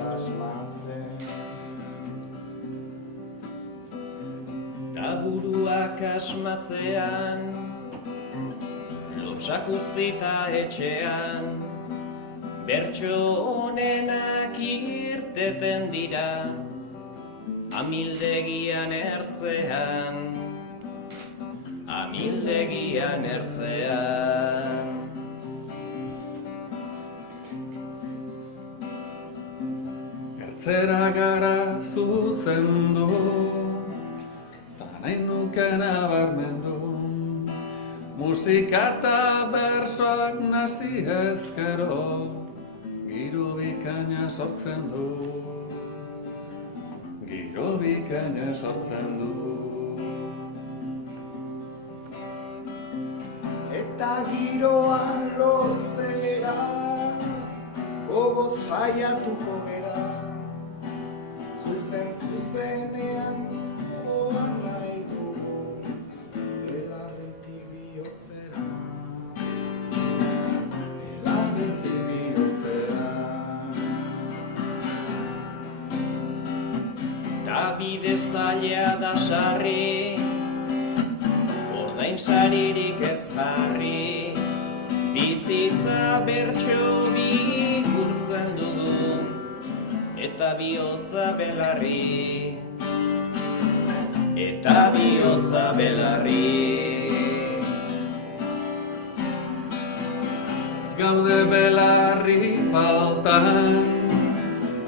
asmatzen. Ta buruak asmatzean, lotsak utzita etxean, bertso honenak irteten dira, amildegian ertzean, amildegian ertzean. Ertzera gara zuzendu, ta nahi nuke nabarmendu, musika eta bersoak nazi ezkero, giro bikaina sortzen du, giro bikaina sortzen du. Eta giroa lortzera, gogoz saiatuko gera, zuzenean joan nahi dugu, belarretik bihotzera, belarretik bihotzera. Ta bide zaila da sarri, ordain saririk ez jarri, bizitza bertso bihurtzen dugu, eta bihotza belarri, eta bihotza belarri. Ez gaude belarri faltan,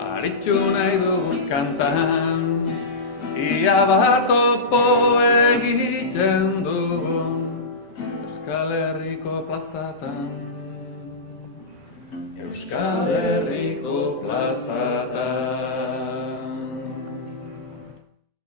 aritxu nahi dugun kantan, ia bat opo egiten dugun Euskal Herriko plazatan, Euskal Herriko plazatan.